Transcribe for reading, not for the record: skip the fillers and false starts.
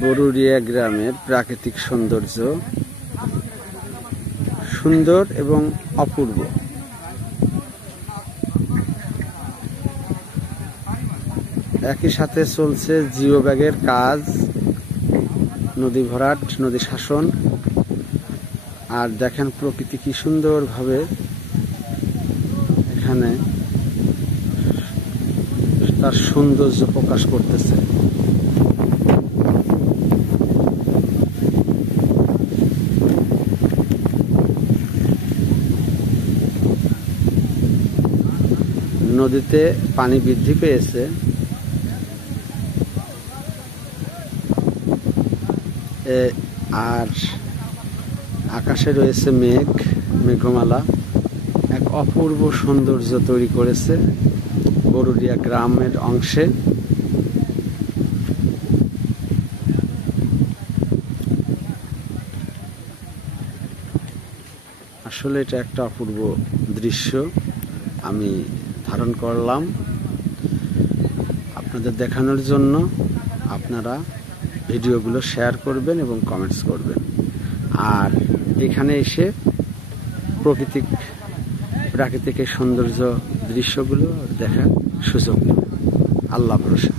বরুড়িয়া গ্রামের প্রাকৃতিক সৌন্দর্য সুন্দর এবং অপূর্ব। একই সাথে চলছে জিও ব্যাগের কাজ, নদী ভরাট, নদী শাসন। আর দেখেন প্রকৃতি কি সুন্দরভাবে এখানে তার সৌন্দর্য প্রকাশ করতেছে। নদীতে পানি বৃদ্ধি পেয়েছে। আর আকাশে রয়েছে মেঘমালা। এক অপূর্ব সৌন্দর্য তৈরি করেছে বরুড়িয়া গ্রামের অংশে। আসলে এটা একটা অপূর্ব দৃশ্য আমি ধারণ করলাম আপনাদের দেখানোর জন্য। আপনারা ভিডিওগুলো শেয়ার করবেন এবং কমেন্টস করবেন। আর এখানে এসে প্রাকৃতিক সৌন্দর্য দৃশ্যগুলো দেখার সুযোগ নেবেন। আল্লাহ ভরসা।